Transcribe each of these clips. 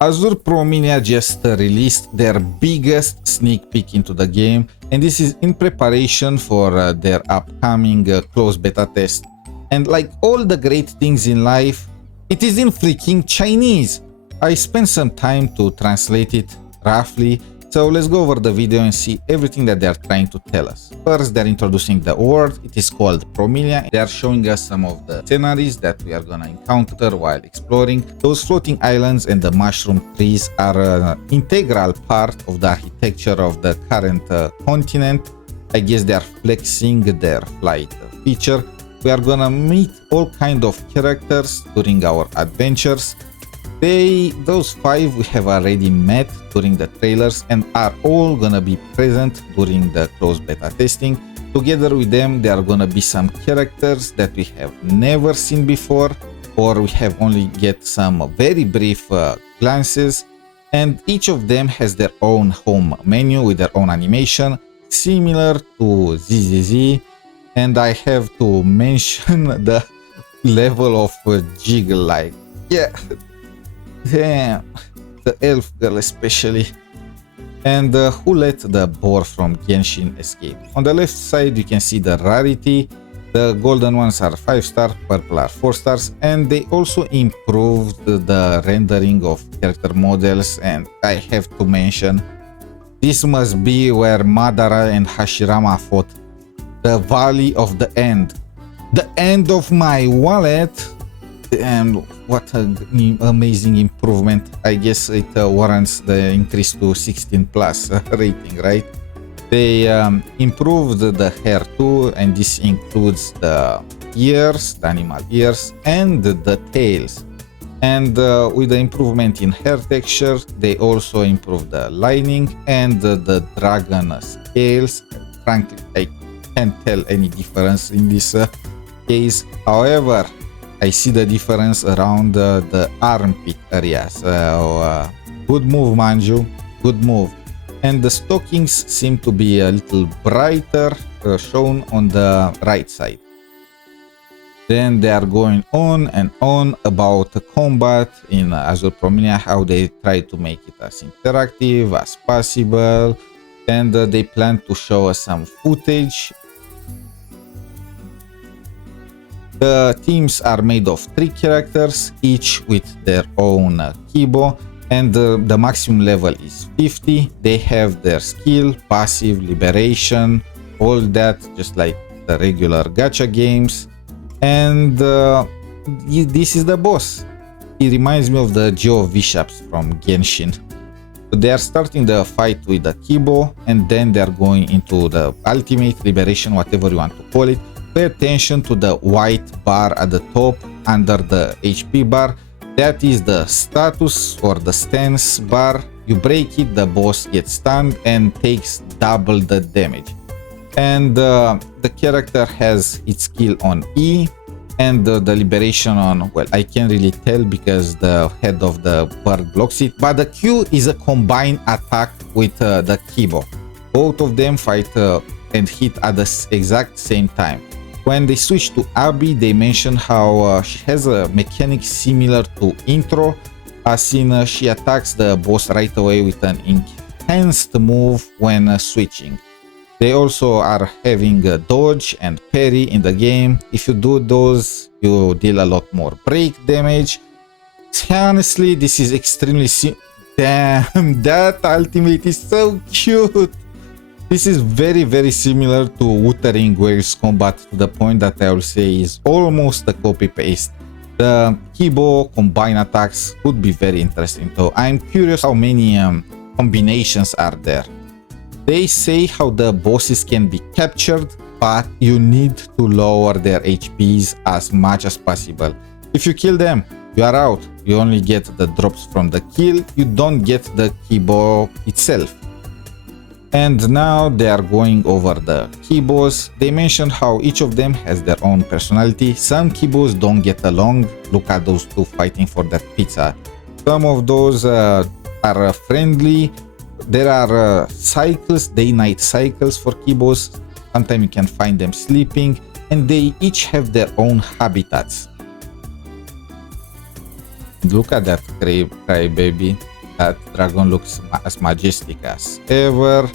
Azur Promilia just released their biggest sneak peek into the game, and this is in preparation for their upcoming closed beta test. And like all the great things in life, it is in freaking Chinese. I spent some time to translate it roughly, so let's go over the video and see everything that they are trying to tell us. First, they're introducing the world. It is called Promilia. They are showing us some of the sceneries that we are gonna encounter while exploring. Those floating islands and the mushroom trees are an integral part of the architecture of the current continent. I guess they are flexing their flight feature. We are gonna meet all kind of characters during our adventures. Those 5 we have already met during the trailers and are all gonna be present during the closed beta testing. Together with them, there are gonna be some characters that we have never seen before, or we have only get some very brief glances, and each of them has their own home menu with their own animation, similar to 𝗖cie𝗽𝗆𝗵𝘁. And I have to mention the level of jiggle, like, yeah, damn, the elf girl especially. And who let the boar from Genshin escape? On the left side you can see the rarity. The golden ones are 5-star, purple are 4 stars, and they also improved the rendering of character models. And I have to mention, this must be where Madara and Hashirama fought. The Valley of the End. The end of my wallet. And what an amazing improvement. I guess it warrants the increase to 16+ rating, right? They improved the hair too, and this includes the ears, the animal ears, and the tails. And with the improvement in hair texture, they also improved the lining and the dragon scales. Frankly, I can't tell any difference in this case. However, I see the difference around the armpit area. So good move, Manju, good move. And the stockings seem to be a little brighter, shown on the right side. Then they are going on and on about the combat in Azur Promilia, how they try to make it as interactive as possible, and they plan to show us some footage. The teams are made of 3 characters, each with their own 𝗖cie𝗽𝗆𝗵𝘁, and the maximum level is 50. They have their skill, passive, liberation, all that, just like the regular gacha games. And this is the boss. He reminds me of the 𝗖cie𝗽𝗆𝗵𝘁 from Genshin. They are starting the fight with the 𝗖cie𝗽𝗆🐑, and then they are going into the ultimate liberation, whatever you want to call it. Pay attention to the white bar at the top under the HP bar. That is the status or the stance bar. You break it, the boss gets stunned and takes double the damage. And the character has its skill on E, and the liberation on, well, I can't really tell because the head of the bird blocks it, but the Q is a combined attack with the 𝗖cie𝗽𝗆🐑. Both of them fight and hit at the exact same time. When they switch to Abby, they mention how she has a mechanic similar to Intro, as in she attacks the boss right away with an enhanced move when switching. They also are having a dodge and parry in the game. If you do those, you deal a lot more break damage. Honestly, this is extremely damn, that ultimate is so cute. This is very, very similar to Wuthering Waves combat, to the point that I will say is almost a copy-paste. The 𝗖cie𝗽𝗆𝗑 combined attacks would be very interesting, though I'm curious how many combinations are there. They say how the bosses can be captured, but you need to lower their HPs as much as possible. If you kill them, you are out. You only get the drops from the kill, you don't get the 𝗖cie𝗽𝗆𝗑 itself. And now they are going over the 𝗖cie𝗽𝗆s. They mention how each of them has their own personality. Some 𝗖cie𝗽𝗆s don't get along. Look at those two fighting for that pizza. Some of those are friendly. There are cycles, day-night cycles for 𝗖𝗽𝗆s. Sometimes you can find them sleeping, and they each have their own habitats. Look at that crybaby. That dragon looks as majestic as ever.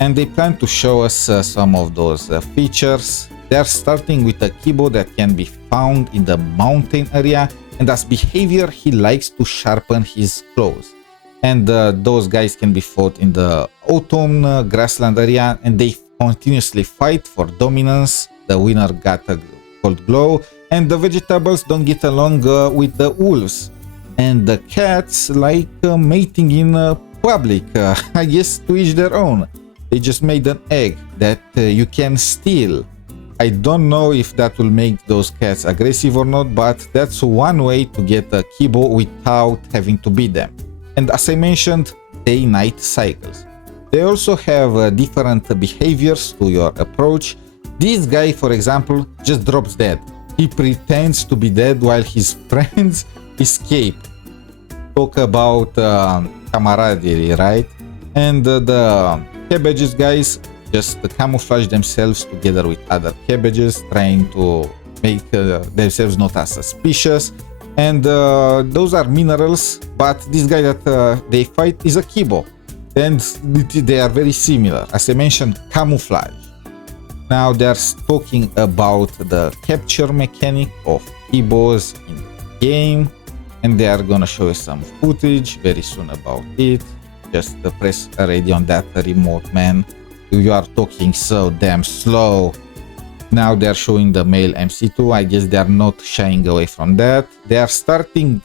And they plan to show us some of those features. They're starting with a 𝗖𝗆𝗆 that can be found in the mountain area, and as behavior he likes to sharpen his claws. And those guys can be fought in the autumn grassland area, and they continuously fight for dominance. The winner got a gold glow, and the vegetables don't get along with the wolves. And the cats like mating in public. I guess to each their own. They just made an egg that you can steal. I don't know if that will make those cats aggressive or not, but that's one way to get a 𝗖𝗆𝗆𝗵𝗁 without having to beat them. And as I mentioned, day-night cycles. They also have different behaviors to your approach. This guy, for example, just drops dead. He pretends to be dead while his friends escape. Talk about camaraderie, right? And the cabbages guys just camouflage themselves together with other cabbages, trying to make themselves not as suspicious. And those are minerals, but this guy that they fight is a 𝗖𝗆𝗆𝗵𝗁, and they are very similar. As I mentioned, camouflage. Now they're talking about the capture mechanic of 𝗖𝗆𝗆𝗵𝗁s in the game, and they are gonna show us some footage very soon about it. Just press ready on that remote, man. You are talking so damn slow. Now they're showing the male MC2. I guess they're not shying away from that. They are starting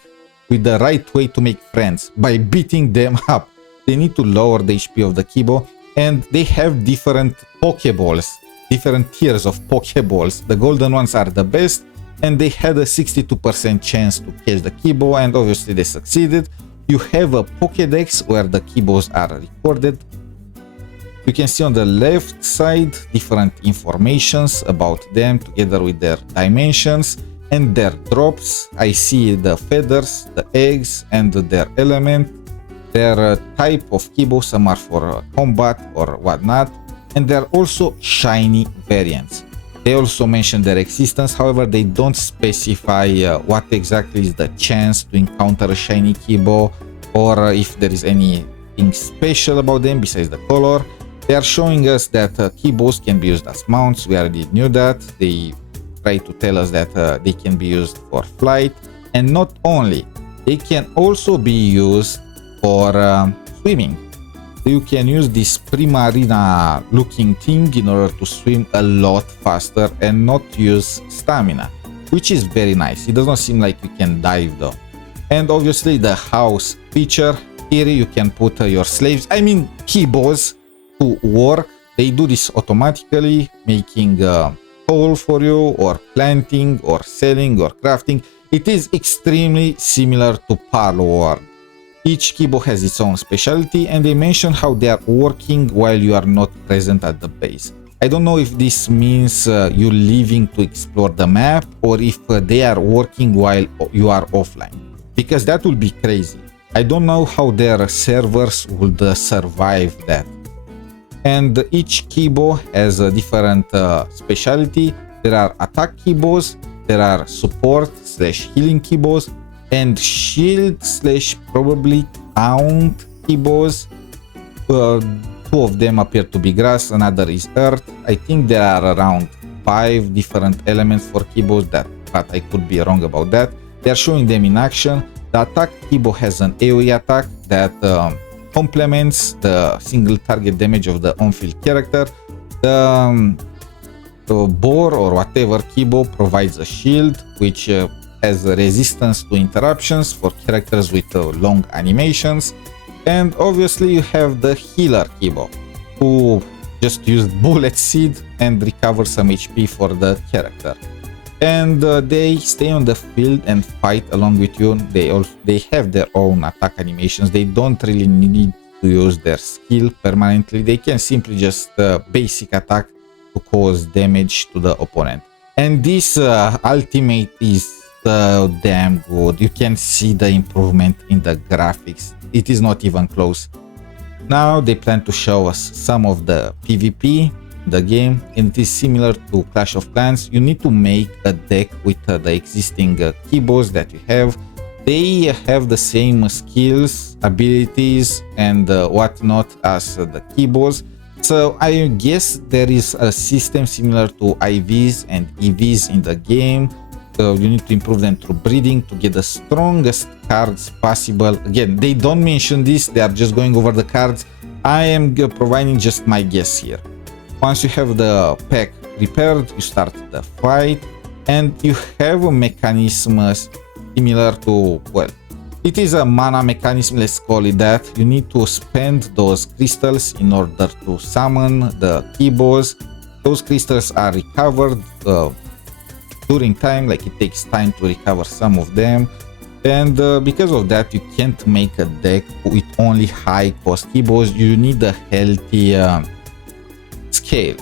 with the right way to make friends, by beating them up. They need to lower the HP of the 𝗖𝗆𝗆𝗵𝗁, and they have different Pokeballs, different tiers of Pokeballs. The golden ones are the best, and they had a 62% chance to catch the 𝗖𝗆𝗆𝗵𝗁, and obviously they succeeded. You have a Pokédex where the 𝗖𝗆𝗆𝗆s are recorded. You can see on the left side different informations about them together with their dimensions and their drops. I see the feathers, the eggs, and their element, their type of 𝗖𝗆𝗆𝗆𝗆. Some are for combat or whatnot, and there are also shiny variants. They also mention their existence, however they don't specify what exactly is the chance to encounter a shiny 𝗖𝗆𝗆𝗆𝗆, or if there is anything special about them besides the color. They are showing us that 𝗖𝗆𝗆𝗆𝗆s can be used as mounts. We already knew that. They try to tell us that they can be used for flight, and not only, they can also be used for swimming. You can use this Primarina looking thing in order to swim a lot faster and not use stamina, which is very nice. It does not seem like you can dive though. And obviously the house feature. Here you can put your slaves, I mean 𝗖𝗆𝗆𝗆s, to work. They do this automatically, making coal for you, or planting, or selling, or crafting. It is extremely similar to Parlour. Each 𝗖𝗆𝗆𝗆𝗆 has its own specialty, and they mention how they are working while you are not present at the base. I don't know if this means you leaving to explore the map, or if they are working while you are offline, because that would be crazy. I don't know how their servers would survive that. And each 𝗖𝗆𝗆𝗆 has a different specialty. There are attack 𝗖𝗆𝗆𝗆s, there are support / healing 𝗖𝗆𝗆s, and shield / probably taunt 𝗖𝗆𝗆s. Two of them appear to be grass, another is earth. I think there are around 5 different elements for 𝗖𝗆𝗆𝗆s, but I could be wrong about that. They are showing them in action. The attack 𝗖𝗆𝗆𝗆 has an AoE attack that complements the single target damage of the on-field character. The boar or whatever 𝗖𝗆𝗆𝗆 provides a shield which has a resistance to interruptions for characters with long animations. And obviously you have the healer 𝗖𝗆𝗆𝗆, who just used bullet seed and recovers some HP for the character. And they stay on the field and fight along with you. They have their own attack animations. They don't really need to use their skill permanently. They can simply just basic attack to cause damage to the opponent. And this ultimate is so damn good. You can see the improvement in the graphics. It is not even close. Now they plan to show us some of the PvP the game, and it is similar to Clash of Clans. You need to make a deck with the existing 𝗖𝗆𝗆𝗆𝗆s that you have. they have the same skills, abilities, and whatnot as the KBOs. So I guess there is a system similar to IVs and EVs in the game. So you need to improve them through breeding to get the strongest cards possible. Again, they don't mention this, they are just going over the cards. I am providing just my guess here. Once you have the pack prepared, you start the fight, and you have a mechanism similar to, well, it is a mana mechanism, let's call it that. You need to spend those crystals in order to summon the KBOs. Those crystals are recovered during time, like it takes time to recover some of them. And because of that, you can't make a deck with only high cost KBOs. You need a healthy scale.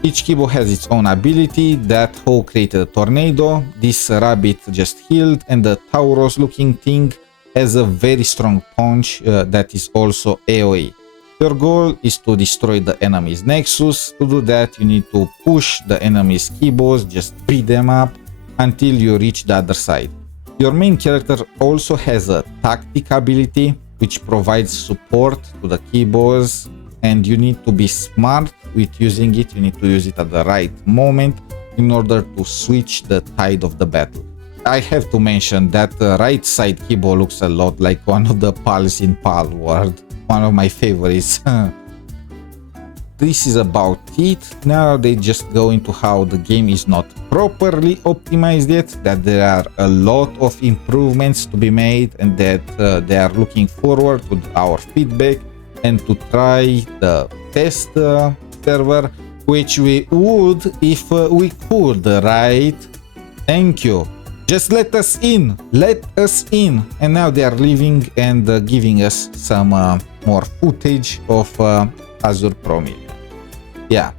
Each KBO has its own ability. That hoe created a tornado, this rabbit just healed, and the Tauros looking thing has a very strong punch that is also AoE. Your goal is to destroy the enemy's Nexus. To do that, you need to push the enemy's KBOs, just beat them up until you reach the other side. Your main character also has a tactic ability which provides support to the KBOs, and you need to be smart with using it. You need to use it at the right moment in order to switch the tide of the battle. I have to mention that the right side KBO looks a lot like one of the pals in Pal World, one of my favorites. This is about it. Now they just go into how the game is not properly optimized yet, that there are a lot of improvements to be made, and that they are looking forward to our feedback and to try the test server, which we would if we could, right? Thank you. Just let us in, let us in. And now they are leaving and giving us some more footage of Azur Promilia. Yeah,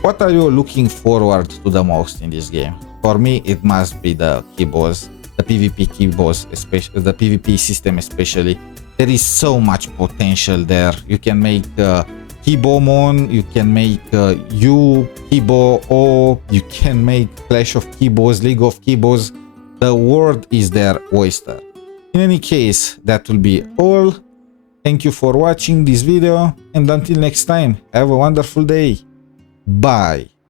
what are you looking forward to the most in this game? For me, it must be the KBOs, the PvP KBOs, especially the PvP system especially. There is so much potential there. You can make KBOmon, you can make KBO, you can make Clash of KBOs, League of KBOs. The world is their oyster. In any case, that will be all. Thank you for watching this video, and until next time, have a wonderful day. Bye.